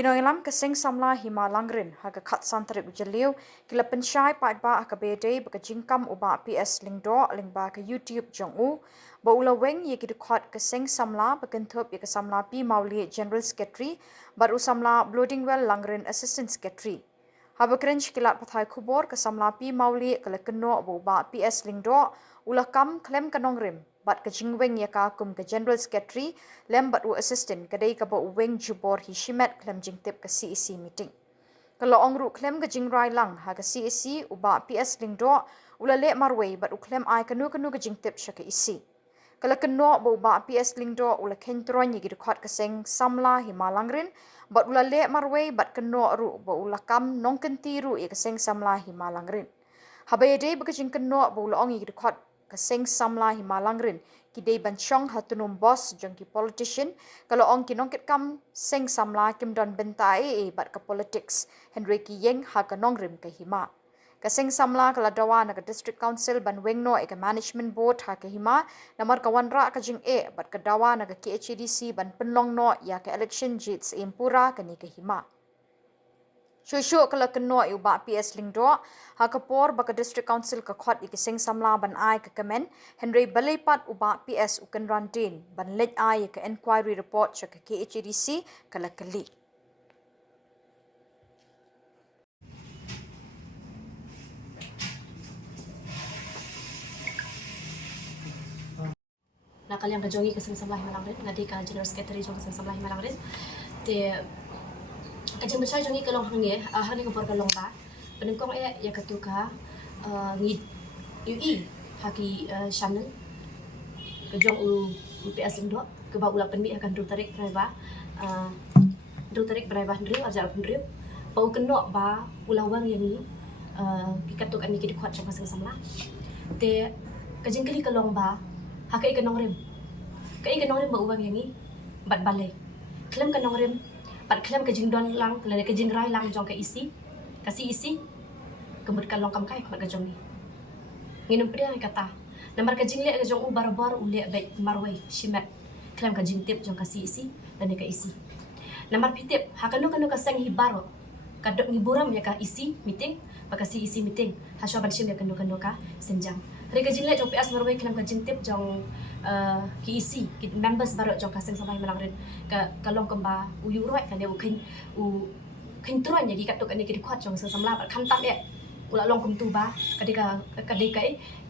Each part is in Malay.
Kinoilam kasing Samla hima langrin haga khat santarik ujaliu kila pensyai paitba akabede baka jingkam uba PS Lyngdoh lingba ke YouTube jongu ba ula weng ye kidukhat kasing Samla bakentup ye ke Samla pi Mawlieh General Secretary baru Samla Bloodingwell langrin Assistant Secretary haba krench kilat pathai Khubor ke Samla pi Mawlieh kala Kynnoh uba PS Lyngdoh ula kam klem kanongrim bat ke jingweng ya ka kum ke General Secretary lem bat u assistant kadai ka ba weng jubor hi shimet klem jingtip ke CEC meeting. Kalau ongru klem ke jingrai lang ha ke CEC uba PS Lyngdoh ula le marway bat u klem ai kanu ke jingtip syake isi. Kalau Kynnoh ba uba PS Lyngdoh ula kentron ye gidukhat ke seng Samla himalangrin bat ula le marway bat Kynnoh ru ba ula kam nongkenti ru ye ke seng Samla himalangrin. Habayade ba ke Jingkynnoh ba ula ong ye gidukhat kaseng Samla himalangrin kidei bancong hatunum bos jongki politician kalau ong kinongkit kam seng Samla kim don bentai bat ke politics Henry ki yeng ha ke nongrim ke hima kaseng Samla kala dawa na ke district council ban wengno ke management board ha ke hima namar kawanra ke jing bat ke dawa na ke KHDC ban penlong no ya ke election jits impura ke ni ke hima Shushu kalau Kynnoh uba PS Lyngdoh ha Khubor baka district council ka khot ikising Samla ban ai ke kemen Henry Balipat uba PS ukan rantin ban let ai ke inquiry report cha ke KHDC kala kali nakal yang kajongi kasing Samla himalangrin ngadi ka general secretary jong kasing Samla himalangrin te kajang besar jongi kalong hang ni Khubor kalong ba penengkong ya katuka ngid UI haki channel kajong PS Lyngdoh ke ba ula penmi akan dru tarik praiba dru tarik praiba ndriu ajar ndriu bau Kynnoh ba ula wang yang ni kikatuk ani kidi khwat jong kasing Samla te kajing kali kalong ba hakai kanongrim kai kanongrim ba uwang yang ni bat balai klem kanongrim pat klem ke jingdon lang kala ke jingrai lang jong ke isi kasi isi kemud kalong kam kai mat ke jong ni nginum pria kata namar ke jingle ke jong u bar ule baik marway shimet klem ke jingtip jong kasi isi dan ke isi namar pitip hakanu ka seng hibaro kadok ngiburam ya ka isi meeting bakasi isi meeting hasyo ban shim ya kanu ka senjang hari ke jingle jong PS marway klem ke jingtip jong ki isi ki members baru jong kaseng sampai melangrin ke kalong kemba uyu roi kan dia u khin tuan ya ki katuk ani ki khwat jong samla kan tam ula long kum tu ba kadika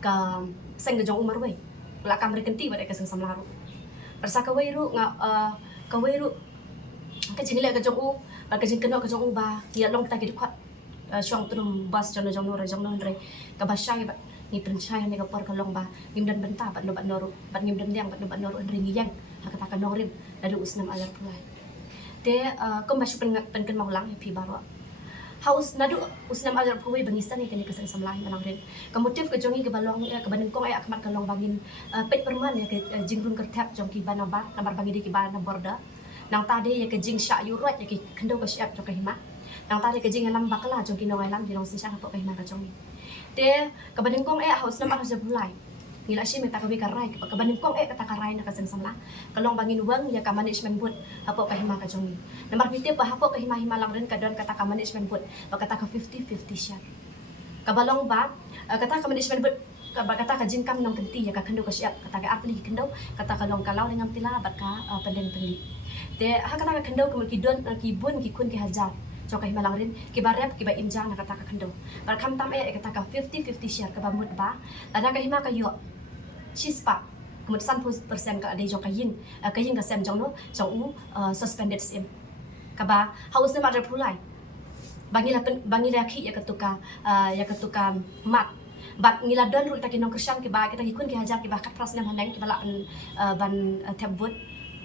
ka seng ke jong umar wei ula kam ri kenti ba kaseng samla ru persa ka wei ru ka wei ru ka jingle ke jong u ba ka jing Kynnoh ke jong u ba ya long ta ki khwat syong tunum bas jong no re ka basya ba ni pencahaya ni Khubor kalong ba ngimdan benta bat no noru bat ngimdan liang bat no noru ring yang hakata ka nongrim lalu usnam alar pulai te ko masuk penken maulang pi baro haus nadu usnam alar pulai bangisan ni kani kasang Samla malangrin kemudian ke jongi ke balong ke banengkong ay akmat kalong bangin pet perman ya ke jingrun kertap jong ki banaba nambar bangi di ki bana borda nang tade ya ke jing sya yurat ya ki kendo ka syap jong ka hima nang tade ke jing alam bakala jong ki nongai di long sinsya ka hima ka jongi te kabanengkong haus nam arja bulai ngila shi meta kabi karai kabanengkong kata karai na kaseng Samla kalong bangin wang ya ka management board hapo ka hima ka jongi namar pite pa hapo ka hima lang rin kadon kata ka management board kata ka 50-50 share kabalong ba kata ka management board kata ka jingkam nong kenti ya ka kendo ka siap kata ka apli kendo kata kalong kalau dengan tila bat ka penden peli te kata ka kendo kidon kibun kikun ki hajar jong kay malangrin kibarep kiba imjang na kata ka kendo bar kam tam kata ka 50-50 share ka bamut ba lada ka hima kayo chispa kumut 100% ka ade jong kayin ka sem jong no jong u suspended sim ka ba haus na madar pulai bangila khi ya katuka mat bat ngila don ru ta kinong kersyang ki ba kita hikun ki hajar ki ba kat pras nam haneng ki bala ban tabut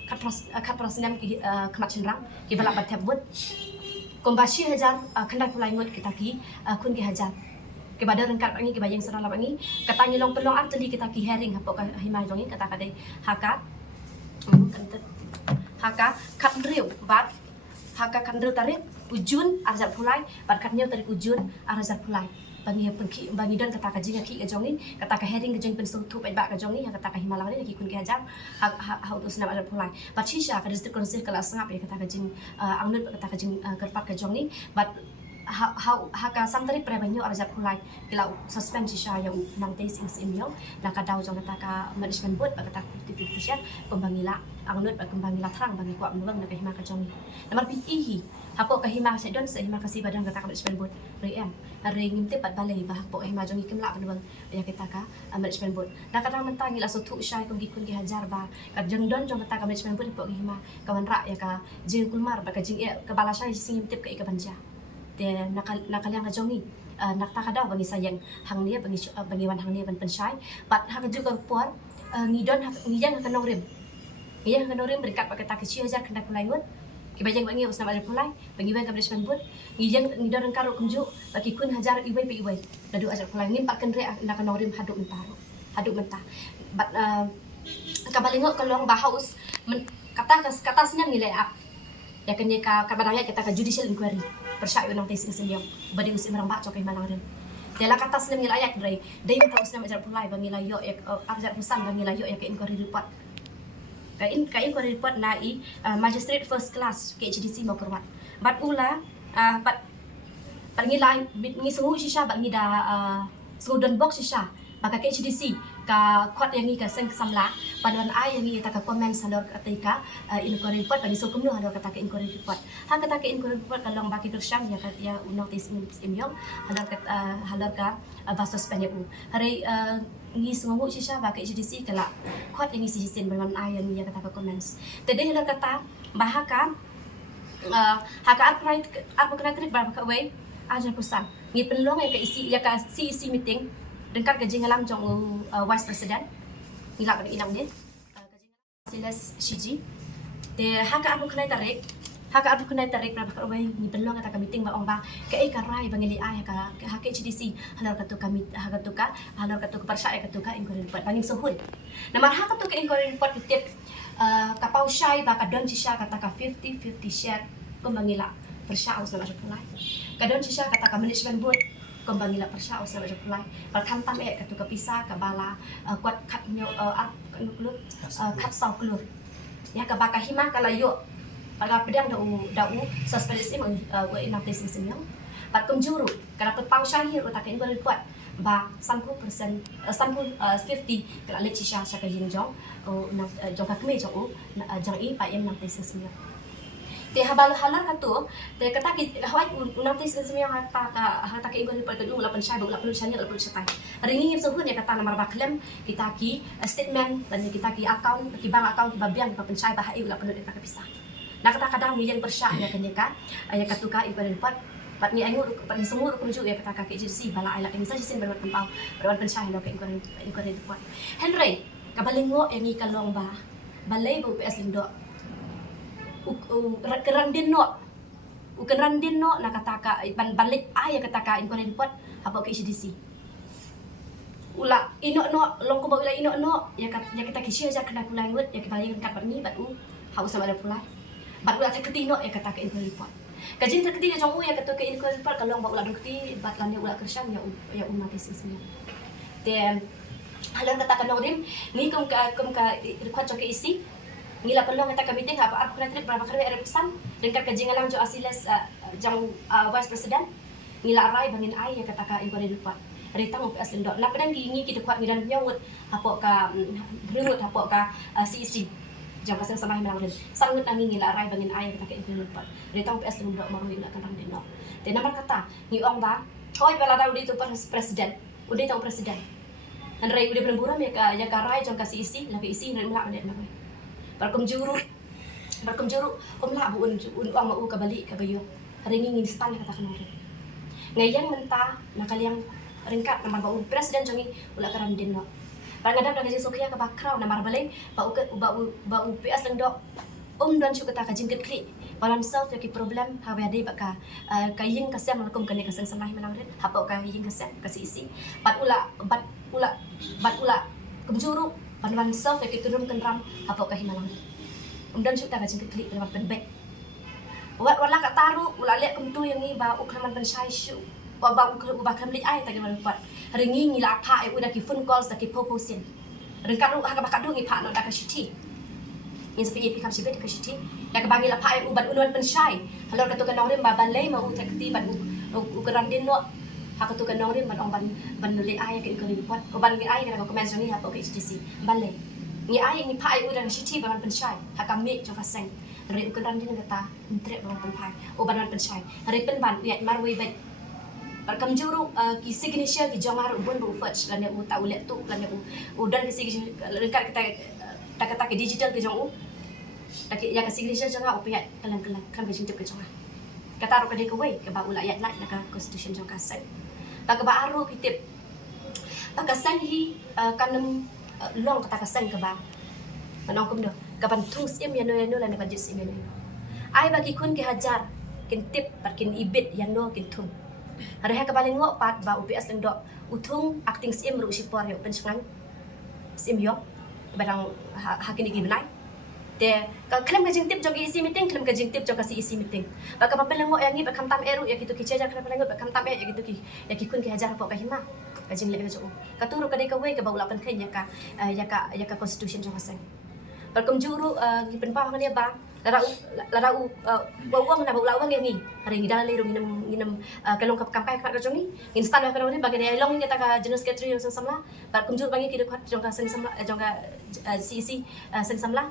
kat pras nam ki kmat chinrang ki bala ban tabut kombashi hajar khandai pulai ngot kita ki kun ki hajar ke badar rengkat bangi ke bayang serala bangi kata ngilong pelong arteli kita ki herring hapo ka himai jongi kata kadai haka kandriu bat haka kandriu tarik ujun arzat pulai bat katnya tarik ujun arzat pulai bangi don kata ka jinga ki ka jongi kata ka heading ka jing pen tu pai ba ka jongi kata ka himalang ni ki kun ki hajam ha us na ada pulai but shisha ka district council kala sangap ya kata ka jing angnut kata ka jing kerpat ka jongi but ha ka samtari prebanyo arjat pulai kila suspend shisha yang nang te sing simyo na ka daw jong kata ka management board ba kata 50% pembangila angnut ba pembangila thrang bangi kwa mnuang na ka hima ka jongi namar pi ihi hapo ka hima sa don sa hima kasi badan kata ka management board rem hari ngimte pat balai bah hapo hima jongi kimla mnuang ya kita ka management board na kadang mentang ngila so thu shy kong gikun gi hajar ba ka jeng don jong kata ka management board hapo hima kawan ra ya ka jing kulmar ba ka jing ka balashay sing ngimte ka ikabanja te nakalyang ka jongi nakta ka daw bangi sayang hang niya bangi wan hang niya ban penshay pat ha ka juga por ngidon ngiyang ka nong rim ngiyang ka nong rim berkat ba kata ka chi hajar kena kulai ngut kibayang bangi usna ba pulai bangi wan ka management board ngidon karo kumju bagi kun hajar iwai pe iwai dadu ajar pulai ngim pat kan re nak nong rim haduk mentah but kabalingo kalong bahaus kata senang nilai up ya kenya ka badaya kita ka judicial inquiry persyayu nang tesing senyong badi usim marang ba cokai malang ren dela kata senang nilai ayat dai ta usna ajar pulai bangi layo ya ajar pesan bangi layo ya ka inquiry report ka inquiry report na magistrate first class ke HDC mau kerwat bat ula bat ngilai ngi sungu shisha bat ngida sungu donbosco shisha maka ke HDC ka khot yang ni ka seng samla paduan ai yang ni ta ka comment salor ketika inquiry report bagi so kumno halor kata ke inquiry report ha kata ke inquiry report kalong baki kersyang ya unang tis imyong halor ka baso spenya u hari ngi sungu shisha ba ke HDC kala khot yang ni si sin paduan ai yang ni ya kata ka comments tede halor kata bahaka haka upgrade ba ka way aja pesan ngi penlong ya ka isi ya ka CEC meeting dengkar ke jingalam jong vice president ngilak ke inang ni silas shiji te haka abu kena tarik berapa kawai ni pelong kata meeting ba ong ba ke karai bangili ay ka haka HDC halor katu kami halor katu persya katu ka inquiry report banging sohul namar haka tu ka inquiry report tip kapau syai ba ka don shisha kata ka 50-50 share kumbangila persya usna masuk pulai ka don shisha kata ka management board kumbangila persya usna masuk pulai perkantam katu ka pisa ka bala kuat kat nyo kat sau kelur ya ka baka hima kalayo pada pedang dau suspendis imang wa inang tesing senyang pat kumjuru kana pau syahir utakin ko report ba 10% 50 kala lechi sha ka yin jong nang jong ka kme jong jang i pa em nang tesing senyang te habal halar katu te kata ki hawai nang tesing senyang hata ka igol report lu lapan syah la pelu syanya la pelu syai ringing so hun ya kata namar baklem kita ki statement dan kita ki account ki bank account ki babiang ki pensyai ba hai la pelu ka pisah nak kata kadang yang persya ya kenyaka ya katuka inquiry report pat ni aingu pat ni semua kunju ya kata kaki JC bala ai la ini saja sin berbuat kempau berbuat pensya lo ke inquiry report Henry kabalingo yang ikalong ba balay bu PS Lyngdoh kerandin no nak kata ka balik ai ya kata ka inquiry report apa ke JC ula ino no long ko ba ula ino no ya kita kisya ja kena pulai ngut ya kibalik kat ni batu haus sama ada pulai bat ulah terketino ya kata ke inquiry report kajin terketi jong ya kata ke inquiry report kalong ba ulah terketi bat lan ulah kersyang ya umat isisnya then halang kata kanong rim ni kum ka record jong ke isi ngila pelong kata ka meeting apa aku nanti berapa kali ada pesan dengkar kajing alang jo asiles jong vice president ngila rai bangin ai ya kata ka inquiry report ritang PS Lyngdoh la pedang gingi kita kuat ngidan nyawut hapo ka ringut hapo ka CEC jam kasang samai malang rin sangut nanging ngila rai bangin ay kata ke inquiry report ritang PS Lyngdoh maru ila kan rang dino te namar kata ni ong ba hoy pala daw dito presiden udah tong presiden han rai udah beremburam ya ka rai jong ka CEC la ke isi rin mala na boy barkum juru umla bu un ong mau ka balik ka bayo ringing instan kata kan rin ngayang menta nakaliang ringkat namar ba presiden jongi ula karam dino Rangadam dengan jenis sokia ke bakrau namar balai bau PS Lyngdoh dan juga kata Jingkynnoh kri balan self yaki problem hawe ade baka kaying kasem lakum kene kaseng samai menangren hapau kaying kasem kasi isi bat ula kumjuru balan self yaki turum kenram hapau kahimalang dan juga kata Jingkynnoh kri dalam penbek wala ka taru ula lek kumtu yang ni ba uklaman pensyai syu ba kam li ai ta ke pat ringi la pha udah ki phone calls da ki proposal ringkat lu hak bakat du ngi pha no da ka shiti in sepi kam sibet ka shiti ya ka bagi la pha uban unwan pen shai halor ka tu kan rim ba ban lei ma u tekti ban u keran din no hak tu kan rim ban ong ban li ai ka ikon pat ban ngi ai ka ko comment ni ha po ke HTC ban lei ngi ai ngi pha udah ka shiti ban pen shai hak kam mi jo ka seng ri u keran din kata entre ban pen phai ban pen shai ri pen ban ya mar wi bet kam juru ki signature ki jongar bun bu fetch lan u ta ulet tu lan u dan ki signature ringkat kita kata ke digital ke jong u tak ya ke signature jongar u piyat kalang kan ke jintip ke jongar kata ro ke de ke wei ke ba ula yat lat ka constitution jong ka sen ba ke ba aru pitip ba ka sen hi kanam long kata ka sen ke ba manong kum do ka ban tung sim ya no lan ba jit sim ya no ai bagi kun ke hajar kin tip kin ibit yang no kin tung hari hak paling ngok pat ba UPS Lyngdoh utung acting sim ru sipor yo pencengan sim yo barang hakin iki benai te ka klem ka jing tip jog isi meeting klem ka jing tip jog kasi isi meeting ba ka papel ngok yang ni ba kam tam eru ya gitu ki cejar klem ngok ba kam tam ya gitu ki ya ki kun ki hajar po ka hima ka jing le jo ka turu ka dei ka wei ka ba ulapan khen ya ka constitution jong aseng balkom juru gi pen pa ngania ba larau uang na bau uang yang ni hari ni dalam lirung nginam kalong kap kampai kat rajong ni instan ba kalong ni bagi dia long kita ka jenis ketri yang samla bar kumjur bagi kita kat jong ka seng samla jong ka CC seng samla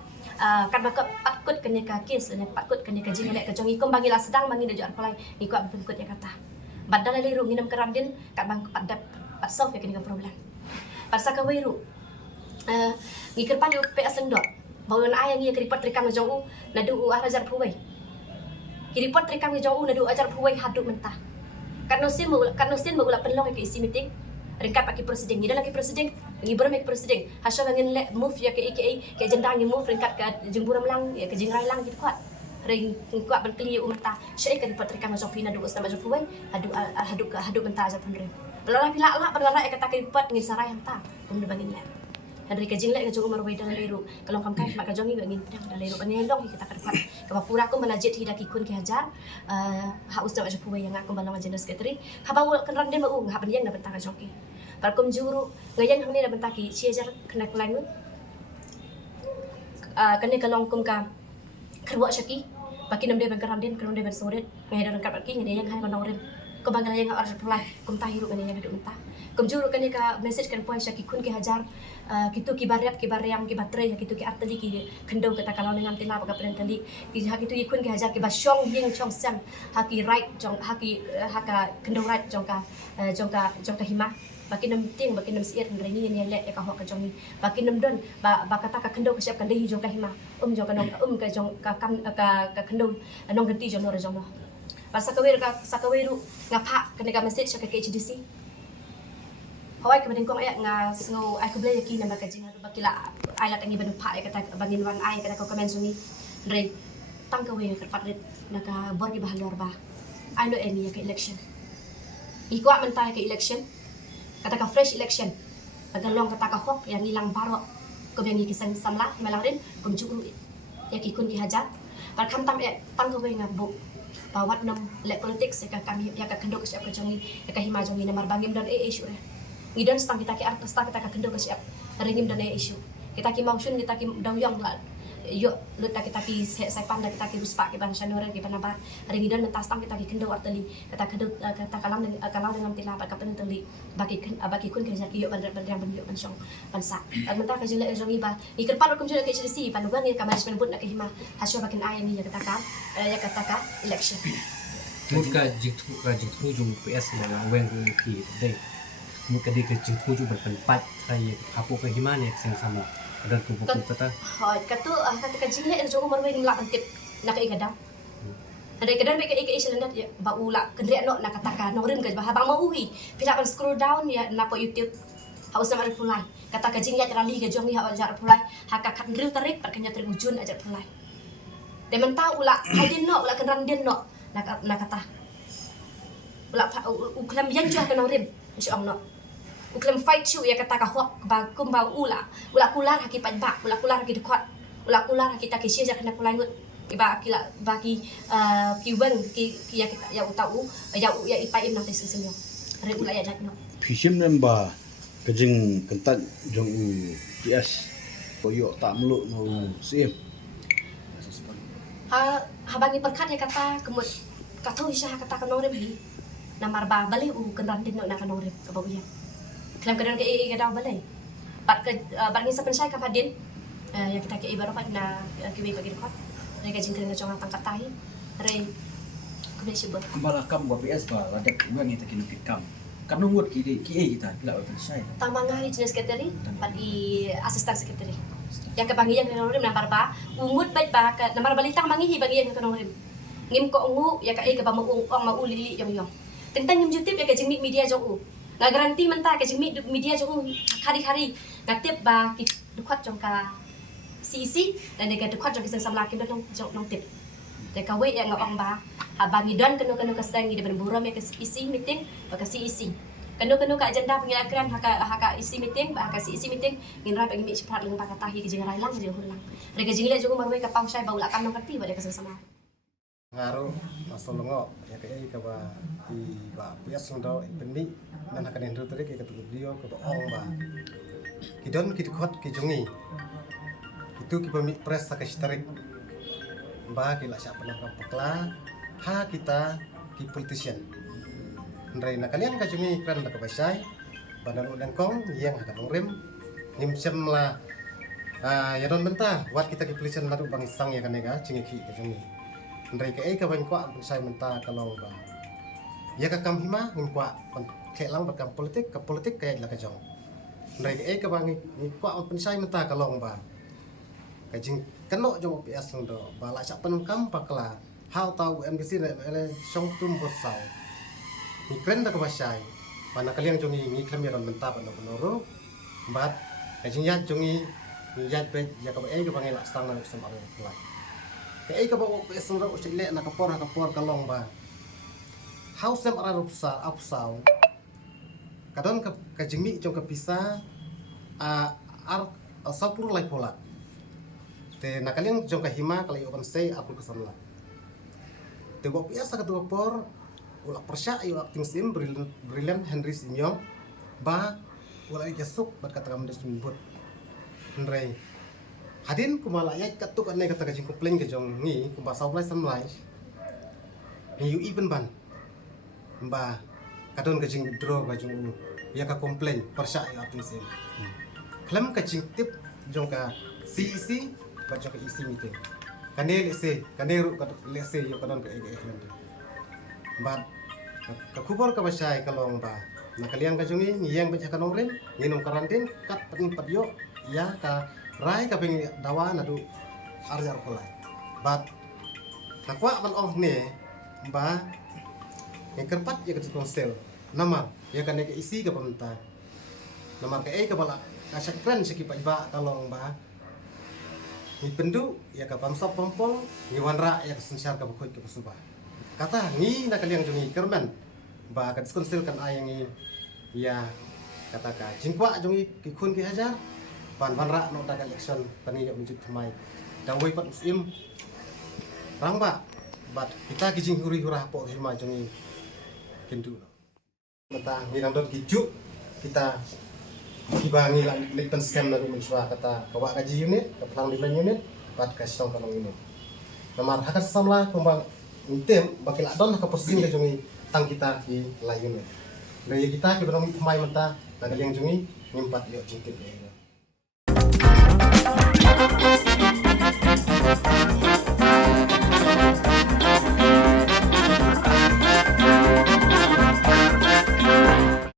kat ba patkut kene ka kes ne patkut kene ka jing ka jong ikom bagi la sedang mangi de jar palai ni ko pengkut ya kata bad dalam lirung nginam keram din kat bang pat solve ya kene ka problem pasal ka weiru ngikir pa UPS Lyngdoh bawa na ayang iya keripot trikam jong u nadu u ajar phuwei keripot trikam jong u nadu ajar phuwei hadu mentah karena sin ula penlong ke isi meeting ringkat paki presiden ni dalam ke presiden ngi berme ke presiden hasya ngin le move ya ke AKA ke agenda ngi move ringkat ke jengburam lang ya ke jingrai lang gitu kuat ring kuat ban kli u mentah syai keripot trikam jong pina du usna ajar phuwei hadu mentah ajar penrem belara pila la belara kata keripot ngi sarai yang ta kemudian bangin le Henry ka jingle ka jong umar way dalam leru kalau kam kai mak ka jong ngin pedang dalam leru ani long kita ka dapat ka pura ko malajit hida ki kun ki hajar ha ustaz aja puwe yang aku balong agenda secretary ha bawa kan rande ma ha ban yang na bentang ka jong ki par kum juru ngayan hang ni na bentang ki si hajar kena kelangut kene kalong kum ka kerwa syaki baki nam de ban karam din kalong de ban sodet ngai dalam kat baki ngai yang hai banong rim ko bangal yang ha arja pulai kum tahiru kene yang hidup mentah kum juru kene ka message kan point syaki kun ki hajar kitu ki bariam ki baterai kitu ki artali ki kendo kata kalau dengan tila pakai pelen tali ki ha kitu ikun ki hajar ki ba shong ying chong sam ha ki right jong ha ka kendo right jong ka hima baki nam ting baki nam siir ngrengi ni le ka ho ka jong ni baki nam don ba kata ka kendo ka siap kan dehi jong ka hima jong ka nong ka jong ka kendo nong ganti jong no jong no pasal sakaweru ngapa kena ka message ka HDC Hawai ke bedeng kong ayat nga so ay ko blay yakin na magkajing ato bakila ay lat ang iban pa ay kata bangin wan ay kata ko kamen suni re tang kawe ka patret naka borgi bahalor ba ay no any ka election ikwa man tayo ka election kata ka fresh election pagalong kata ka hok yang ilang baro ko yang ikisang samla himalang rin kum juru yak ikun dihajar par kam tam tang kawe nga bu bawat nam le politics ka kami ya ka kendo ka siap ka jongi ka hima jongi na marbangim dan issue Ngidan stang kita ki artis kita ka kendo ka siap ringim dan issue kita ki mausun kita ki dawyang la yo luta kita ki sai panda kita ki ruspa ki ban shanore ki banaba ringidan mentas stang kita ki kendo artali kata kendo kata kalam dengan tila ka pen tali bagi kun ka jaki yo ban yang ban yo ban song ban sa menta ka jile jongi ba ikir par kum jile ka HDC panugan ni ka management bud na ka hima hasyo bakin ayan ni ya kata ka election muka jiktu jung PS na weng ki dei muka di ke jingkynnoh juga berpenpat saya aku ke himane sing sama ada kubu kata hoi katu kata ka jingle en jogo marwe ngla antip nak igadam ada kadang mereka iselendat ya ba ula kendri no nak kata no rim ka ba bang mau ui pila ban scroll down ya na po YouTube haus sama pulai kata ka jingle rali ka jongi ha ajar pulai haka kat ril tarik par kanya terujun ajar pulai de mentau ula haidin no ula kenran den no nak kata ula uklam yang jua ka no rim insyaallah uklam fight chu ya kata ka hok ba kum ba ula kular haki pat ba ula kular haki dekot ula kular haki ta ke sia kena kulangut iba kila bagi piwen ki ya kita ya utau ya ipaim nang tesu semyo re ulai ya no Phishim namba kajing kentat jong PS koyo tak meluk no siem. ha bagi perkat ya kata kemut kata isya kata kanong rem hi namar ba bali kenran din no na kanong rem ka babuya kelam kedan ke ga daw balai bat ni sa pensai ka padin ya kita ke ibaro kan na kiwi bagi dekat mereka jingkring na chong tangkat tahi re kena sibur Malakam buat PS ba ladak uang kita kena kekam. Kam nunggut kita bila open saya. tamangahi jenis sekretari padi asisten sekretari yang kebangi yang kanorim namar ba ungut baik ba namar balita mangihi bagi yang kanorim ngim ko ungu ya ka ke ba mo ong ma ulili yong tentang ngim jutip ya ka jingmi media jong nga garanti menta ka jingmi media jong hari-hari ngatip ba ki dukhat jong ka CC dan dia dukhat jong kisang samla kim dong jong tip de ka we yang ngong ba abangi don kanu kasang di berburam ya ka isi meeting ba ka CEC kanu ka agenda pengirakan haka isi meeting ba haka isi meeting nginra pagi mi cepat leng pakata hi kijing rai lang je hulang rega jingle jong marwe ka pau sai ba ula kan ngerti ba de kasang sama ngaruh masolongo ya kayak ka ba di ba pias ndo penmi nan hakan ndo tadi ke video ke ong ba kidon kidkhot kijungi itu ki pemi press ka starik ba ki la siapa nak pakla ha kita ki politician ndrai na kalian ka jungi kran ka basai badan udang kong yang hakan rem nim semla ya don benta wat kita ki politician madu bang sang ya kan ga jingi ki jungi ndrai ka ban kwa saya menta kalau ba ya ka kam hima ngin kwa kelang berkam politik ke politik kayak la ka jong ndrai ka bang ni kwa saya menta kalau ba ka jing keno jong PS ndo ba la sak pen kam pakla how tahu MBC le song tum bosau ni kren da ka basai mana kalian jong ni kram ya menta pa no noro bat ka jing ya jong ni ya pe ya ka ka bang la stang na sama la cái cái bộ cái sông rau chạy lẹ là kapor kalong ba house sem ara rupsa apsau kadon ka jingmi trong ka pisa ar sapur lai pola te nakaliang trong ka hima kala open say aku ke Samla te bo biasa ka por ula persya yo acting sim brilliant Henry Sinyong ba ula jasuk berkata kamu disebut Henry hadin kumalaya katuk ane kata kajing komplain ke jong ni kumba saulai samlai NEHU even ban mba kadon kajing withdraw kajing ya ka komplain persya ya apin sim klam kajing tip jong ka CEC ba jong ka EC meeting kanel ese kaneru lese yo kadon ka ege lande ba ka khubor ka basai kalong ba nakaliang kajungi yang baca kanong ren nginum karantin kat pating padyo ya ka rai ka ping dawa na du arjar kolai bat nakwa ban oh ne ba yang kerpat ya ke konsel nama ya kan ke isi ka pamta nama ka ka bala ka sakran seki pa ba kalong ba ni pendu ya ka pamsop pompol ni wanra ya sensyar ka bukut ke suba kata ni na kaliang jungi kerman ba ka konsel kan ayang ni ya kata ka jingkwa jungi ki khun ki hajar pan ra no da election pani yo menjut thamai dawai pat musim rang ba bat kita kijing huri hurah po hima jongi kintu mata ngilang dot kiju kita kibangi lek pen scam na rumun swa kata kawa gaji unit kaplang di unit bat kasong kalong unit namar hakat samla kumbang intem bakil adon ka posting ka jongi tang kita di la unit lay kita ki berang thamai mata nagaling jongi ngimpat yo jingkit ya